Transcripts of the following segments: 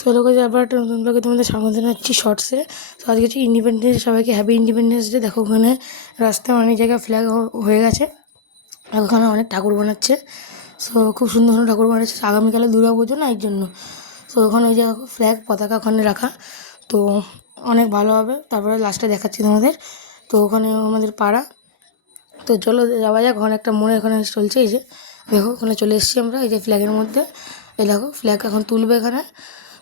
Solo কাজে আবার একটা নতুন ব্লগে তোমাদের স্বাগত জানাচ্ছি শর্টসে। তো আজকে হচ্ছে ইন্ডিপেন্ডেন্স, সবাইকে হ্যাপি ইন্ডিপেন্ডেন্স ডে। দেখো ওখানে রাস্তায় অনেক জায়গায় ফ্ল্যাগ হয়ে গেছে, আর ওখানে অনেক ঠাকুর বানাচ্ছে। সো খুব সুন্দর সুন্দর ঠাকুর বানাচ্ছে, আগামীকালে দুর্গা পুজো না, এর জন্য। সো ওখানে ওই যে ফ্ল্যাগ পতাকা ওখানে রাখা, তো অনেক ভালো হবে। তারপরে লাস্টে দেখাচ্ছি তোমাদের। তো ওখানে আমাদের পাড়া, তো চলো যাওয়া যাক। ওখানে একটা মোড়ে এখানে চলছে, এই যে দেখো ওখানে চলে এসেছি আমরা এই যে ফ্ল্যাগের মধ্যে। এই দেখো ফ্ল্যাগ এখন তুলবে এখানে,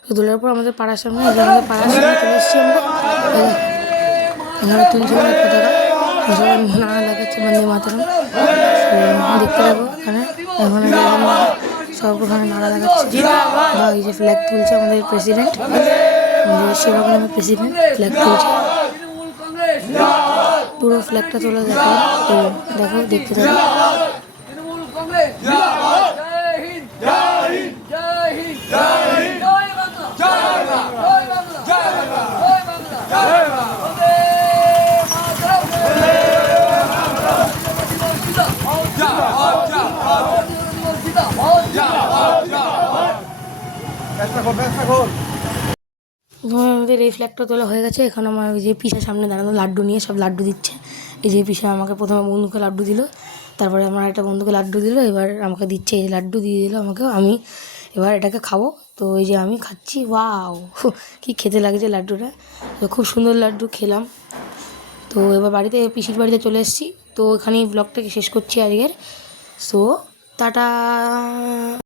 তো তোলার পর আমাদের পাড়ার সামনে, এই যে আমাদের পাড়ার সামনে চলে এসেছি আমরা। এই দেখো এখানে তুলছে অনেক পতাকা, সবাই নানা দেখাচ্ছে বন্দে মাতরম। দেখতে থাকো এখানে, ওখানে সব ওখানে নাড়া দেখাচ্ছে। বা এই যে ফ্ল্যাগ তুলছে আমাদের প্রেসিডেন্ট, আমাদের সেবাগ্রামের প্রেসিডেন্ট ফ্ল্যাগ তুলছে। পুরো ফ্ল্যাগটা তোলা দেখো, তো দেখো দেখতে থাকো। আমাদের এই ফ্ল্যাগটা তোলা হয়ে গেছে। এখন আমার ওই যে পিসা সামনে দাঁড়ানো লাড্ডু নিয়ে সব লাড্ডু দিচ্ছে। এই যে পিসা আমাকে প্রথমে বন্ধুকে লাড্ডু দিল, তারপরে আমার একটা বন্ধুকে লাড্ডু দিল, এবার আমাকে দিচ্ছে, এই লাড্ডু দিয়ে দিল আমাকে। আমি এবার এটাকে খাবো, তো এই যে আমি খাচ্ছি। ওয়াও কি খেতে লাগছে লাড্ডুটা, তো খুব সুন্দর লাড্ডু খেলাম। তো এবার বাড়িতে, পিসির বাড়িতে চলে এসেছি। তো এখানেই ব্লগটাকে শেষ করছি আজকের। So tata.